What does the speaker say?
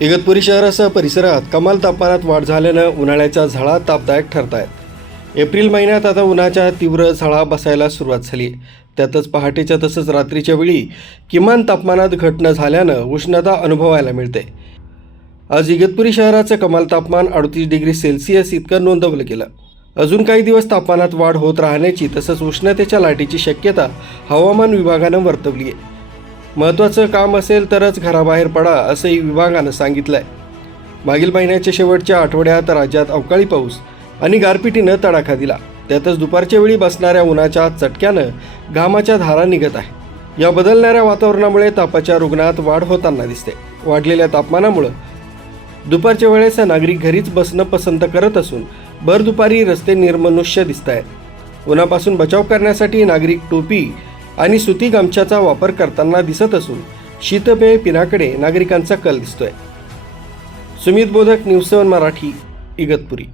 इगतपुरी शहरासह परिसरात कमाल तापमानात वाढ झाल्यानं उन्हाळ्याच्या झळा तापदायक ठरत आहेत। एप्रिल महिन्यात आता उन्हाच्या तीव्र झळा बसायला सुरुवात झाली। त्यातच पहाटेच्या तसंच रात्रीच्या वेळी किमान तापमानात घट न झाल्यानं उष्णता अनुभवायला मिळते। आज इगतपुरी शहराचं कमाल तापमान 38 डिग्री सेल्सिअस इतकं नोंदवलं गेलं। अजून काही दिवस तापमानात वाढ होत राहण्याची तसंच उष्णतेच्या लाटेची शक्यता हवामान विभागानं वर्तवली आहे। महत्त्वाचं काम असेल तरच घराबाहेर पडा असंही विभागानं सांगितलंय। मागील महिन्याच्या शेवटच्या आठवड्यात राज्यात अवकाळी पाऊस आणि गारपिटीनं तडाखा दिला। त्यातच दुपारच्या वेळी बसणाऱ्या उन्हाच्या चटक्यानं घामाच्या धारा निघत आहे। या बदलणाऱ्या वातावरणामुळे तापाच्या रुग्णात वाढ होताना दिसते। वाढलेल्या तापमानामुळे दुपारच्या वेळेस नागरिक घरीच बसणं पसंत करत असून भर दुपारी रस्ते निर्मनुष्य दिसत आहेत। उन्हापासून बचाव करण्यासाठी नागरिक टोपी आणि सुती गमछाचा वापर करताना दिसत असून शीतपेय पिण्याकडे नागरिकांचा कल दिसतोय। सुमित बोधक, न्यूज 7 मराठी, इगतपुरी।